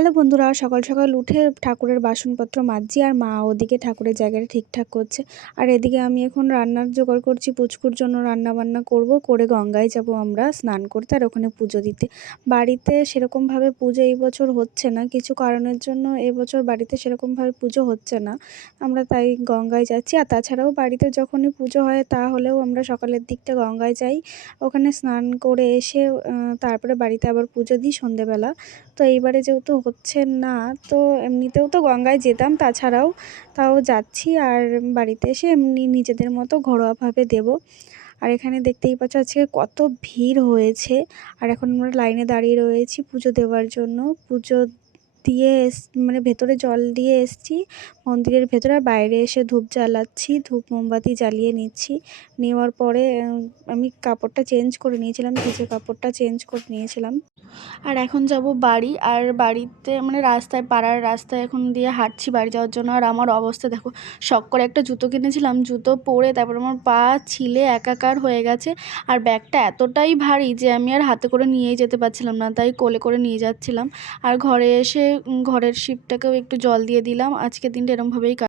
Hello বন্ধুরা, সকাল সকাল উঠে ঠাকুরের বাসনপত্র মাজছি আর মা ওদিকে ঠাকুরের জায়গাটা ঠিকঠাক করছে। আর এদিকে আমি এখন রান্নার জোগাড় করছি, পুচকুর জন্য রান্না বান্না করব, করে গঙ্গায় যাব আমরা স্নান করতে আর ওখানে পুজো দিতে। বাড়িতে সেরকমভাবে পুজো এই বছর হচ্ছে না, কিছু কারণের জন্য এবছর বাড়িতে সেরকমভাবে পুজো হচ্ছে না। আমরা তাই গঙ্গায় যাচ্ছি। আর তাছাড়াও বাড়িতে যখনই পুজো হয় তাহলেও আমরা সকালের দিকটা গঙ্গায় যাই, ওখানে স্নান করে এসে তারপরে বাড়িতে আবার পুজো দিই সন্ধেবেলা। তো এইবারে যেহেতু হচ্ছে না, তো এমনিতেও তো গঙ্গায় যেতাম, তাও যাচ্ছি। আর বাড়িতে এসে এমনি নিজেদের মতো ঘরোয়াভাবে দেব। আর এখানে দেখতেই পাচ্ছ আজকে কত ভিড় হয়েছে। আর এখন আমরা লাইনে দাঁড়িয়ে রয়েছি পুজো দেওয়ার জন্য। পুজো দিয়ে মানে ভেতরে জল দিয়ে এসছি মন্দিরের ভেতরে, আর বাইরে এসে ধূপ জ্বালাচ্ছি, ধূপ মোমবাতি জ্বালিয়ে নিচ্ছি। নেওয়ার পরে আমি কাপড়টা চেঞ্জ করে নিয়েছিলাম, ভিজে কাপড়টা চেঞ্জ করে নিয়েছিলাম। আর এখন যাব বাড়ি। আর বাড়িতে মানে রাস্তায়, পাড়ার রাস্তায় এখন দিয়ে হাঁটছি বাড়ি যাওয়ার জন্য। আর আমার অবস্থা দেখো, শখ করে একটা জুতো কিনেছিলাম, জুতো পরে তারপর আমার পা ছিলে একাকার হয়ে গেছে। আর ব্যাগটা এতটাই ভারী যে আমি আর হাতে করে নিয়েই যেতে পারছিলাম না, তাই কোলে করে নিয়ে যাচ্ছিলাম। আর ঘরে এসে ঘরের শিবটাকেও একটু জল দিয়ে দিলাম। আজকের দিনটা এরমভাবেই